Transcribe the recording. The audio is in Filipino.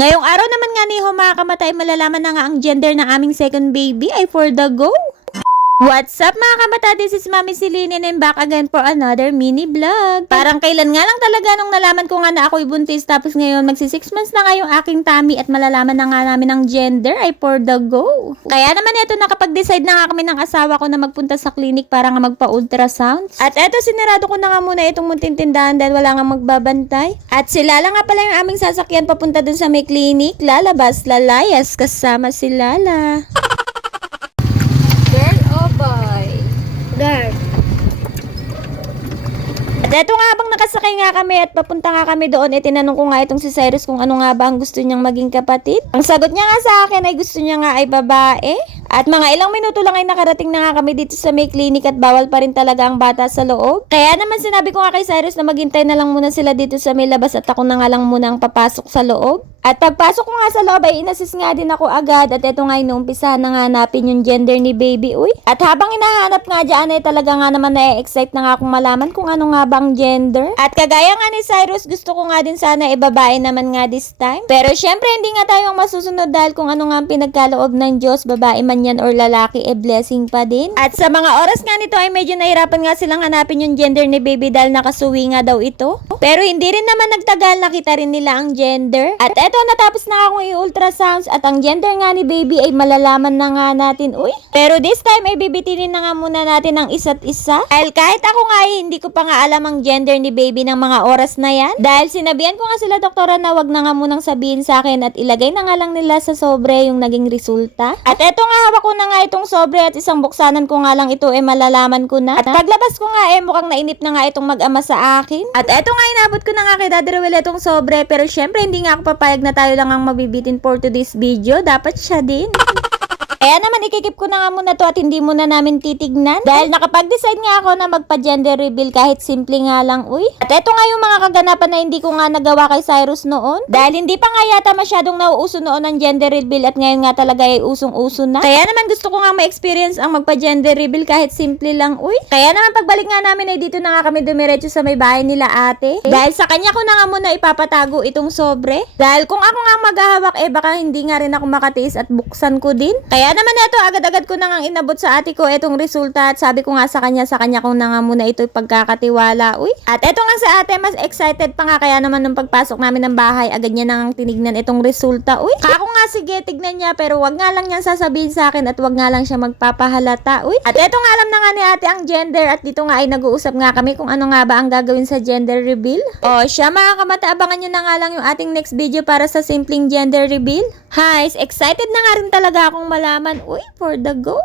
Ngayong araw naman nga ni mga kamatay, malalaman na nga ang gender ng aming second baby ay for the go. What's up mga kamata? This is Mami Celine and I'm back again for another mini vlog. Parang kailan nga lang talaga nung nalaman ko nga na ako'y buntis, tapos ngayon magsi 6 months na nga yung aking tummy at malalaman na nga namin ang gender ay for the go. Kaya naman ito, nakapag-decide na nga kami ng asawa ko na magpunta sa clinic para nga magpa-ultrasound. At eto, sinirado ko na nga muna itong munting tindahan dahil wala nga magbabantay. At si Lala nga pala yung aming sasakyan papunta dun sa may clinic. Lalabas, lalayas, kasama si Lala. Girl. At eto nga, habang nakasakay nga kami at papunta nga kami doon, tinanong ko nga itong si Cyrus kung ano nga ba ang gusto niyang maging kapatid. Ang sagot niya nga sa akin ay gusto niya nga ay babae. At mga ilang minuto lang ay nakarating na nga kami dito sa may clinic at bawal pa rin talaga ang bata sa loob. Kaya naman sinabi ko nga kay Cyrus na maghintay na lang muna sila dito sa may labas at ako na nga lang muna ang papasok sa loob. At pagpasok ko nga sa loob ay inassist nga din ako agad at eto nga inuumpisa na nga hanapin yung gender ni baby. Uy. At habang hinahanap nga dyan ay talaga nga naman na-excite na nga akong malaman kung ano nga bang gender. At kagaya nga ni Cyrus, gusto ko nga din sana babae naman nga this time. Pero syempre hindi nga tayo ang masusunod dahil kung ano nga ang pinagkaloob ng Diyos, babae man yan or lalaki, blessing pa din. At sa mga oras nga nito ay medyo nahirapan nga silang hanapin yung gender ni baby dahil nakasuwi nga daw ito. Pero hindi rin naman nagtagal, nakita rin nila ang gender. At eto, natapos na akong i-ultrasounds at ang gender nga ni baby ay malalaman na nga natin. Uy. Pero this time ay bibitinin na nga muna natin ang isa't isa. Dahil kahit ako nga ay hindi ko pa nga alam ang gender ni baby ng mga oras na yan. Dahil sinabihan ko nga sila doktora na wag na nga munang sabihin sa akin at ilagay na nga lang nila sa sobre yung naging resulta. At eto nga, hawak ko na nga itong sobre at isang buksanan ko nga lang ito malalaman ko na. At paglabas ko nga mukhang nainip na nga itong mag-ama sa akin. At eto nga, inabot ko na nga kay Daddy Ruel itong sobre, pero syempre hindi nga ako papayag na tayo lang ang mabibitin for today's video. Dapat siya din. Kaya naman ikikip ko na nga muna to at hindi muna namin titignan. Dahil nakapag-decide nga ako na magpa-gender reveal kahit simple nga lang. Uy. At eto nga yung mga kaganapan na hindi ko nga nagawa kay Cyrus noon. Dahil hindi pa nga yata masyadong nauuso noon ang gender reveal at ngayon nga talaga ay usong-uso na. Kaya naman gusto ko nga ma-experience ang magpa-gender reveal kahit simple lang. Uy. Kaya naman pagbalik nga namin ay dito na nga kami dumiretso sa may bahay nila ate. Dahil sa kanya ko na nga muna ipapatago itong sobre. Dahil kung ako nga maghahawak baka hindi nga rin ako makatiis at buksan ko din. Kaya naman ito, agad-agad ko na nga inabot sa ate ko itong resulta at sabi ko nga sa kanya ko na nga muna ito pagkakatiwala. Uy. At ito nga sa ate, mas excited pa nga kaya naman nung pagpasok namin ng bahay, agad niya nang tinignan itong resulta. Uy. Ako nga sige, tignan niya pero wag nga lang niyang sasabihin sa akin at wag nga lang siya magpapahalata. Uy. At ito nga, alam na nga ni ate ang gender at dito nga ay nag-uusap nga kami kung ano nga ba ang gagawin sa gender reveal. O siya mga kamata, abangan nyo na nga lang yung ating next video para sa simpleng gender reveal. Hi, excited na nga rin talaga akong malaman. Uy, for the go.